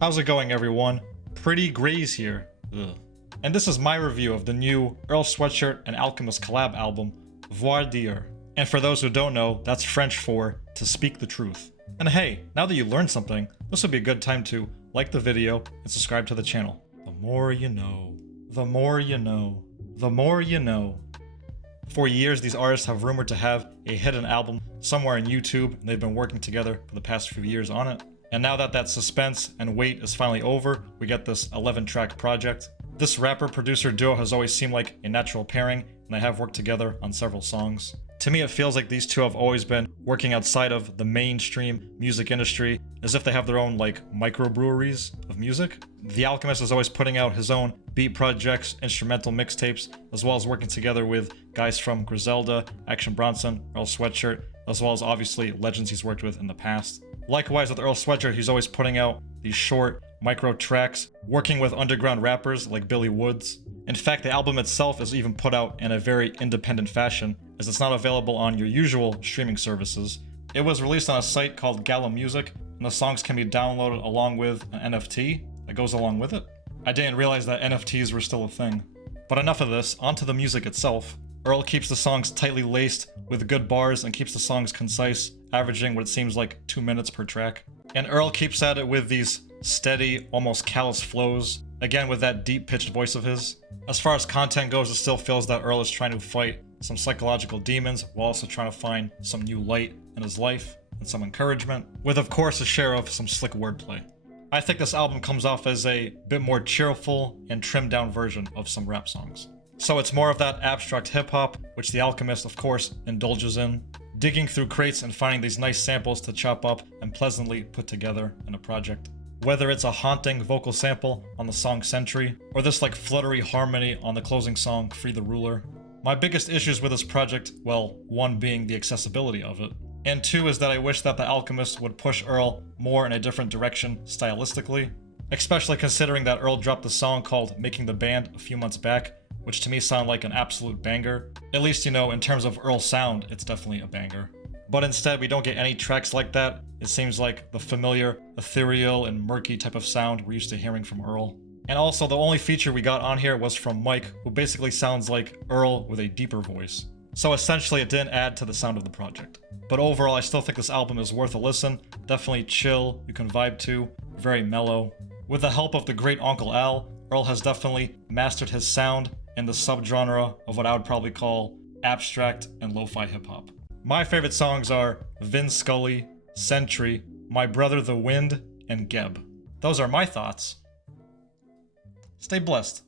How's it going, everyone? Pretty Grays here. Ugh. And this is my review of the new Earl Sweatshirt and Alchemist collab album, VOIR. And for those who don't know, that's French for to speak the truth. And hey, now that you learned something, this would be a good time to like the video and subscribe to the channel. The more you know. The more you know. The more you know. For years, these artists have rumored to have a hidden album somewhere on YouTube, and they've been working together for the past few years on it. And now that that suspense and wait is finally over, we get this 11-track project. This rapper-producer duo has always seemed like a natural pairing, and they have worked together on several songs. To me, it feels like these two have always been working outside of the mainstream music industry, as if they have their own, like, microbreweries of music. The Alchemist is always putting out his own beat projects, instrumental mixtapes, as well as working together with guys from Griselda, Action Bronson, Earl Sweatshirt, as well as obviously legends he's worked with in the past. Likewise with Earl Sweatshirt, he's always putting out these short, micro tracks, working with underground rappers like Billy Woods. In fact, the album itself is even put out in a very independent fashion, as it's not available on your usual streaming services. It was released on a site called Gala Music, and the songs can be downloaded along with an NFT that goes along with it. I didn't realize that NFTs were still a thing. But enough of this, onto the music itself. Earl keeps the songs tightly laced with good bars and keeps the songs concise, averaging what it seems like 2 minutes per track. And Earl keeps at it with these steady, almost callous flows, again with that deep-pitched voice of his. As far as content goes, it still feels that Earl is trying to fight some psychological demons while also trying to find some new light in his life and some encouragement, with of course a share of some slick wordplay. I think this album comes off as a bit more cheerful and trimmed down version of some rap songs. So it's more of that abstract hip-hop, which the Alchemist of course indulges in, digging through crates and finding these nice samples to chop up and pleasantly put together in a project. Whether it's a haunting vocal sample on the song Sentry, or this like fluttery harmony on the closing song Free the Ruler. My biggest issues with this project, well, one being the accessibility of it, and two is that I wish that the Alchemist would push Earl more in a different direction stylistically, especially considering that Earl dropped a song called Making the Band a few months back, which to me sounded like an absolute banger. At least, you know, in terms of Earl's sound, it's definitely a banger. But instead, we don't get any tracks like that. It seems like the familiar, ethereal, and murky type of sound we're used to hearing from Earl. And also, the only feature we got on here was from Mike, who basically sounds like Earl with a deeper voice. So essentially, it didn't add to the sound of the project. But overall, I still think this album is worth a listen. Definitely chill, you can vibe to, very mellow. With the help of the great Uncle Al, Earl has definitely mastered his sound in the subgenre of what I would probably call abstract and lo-fi hip-hop. My favorite songs are Vin Scully, Sentry, My Brother the Wind, and Geb. Those are my thoughts. Stay blessed.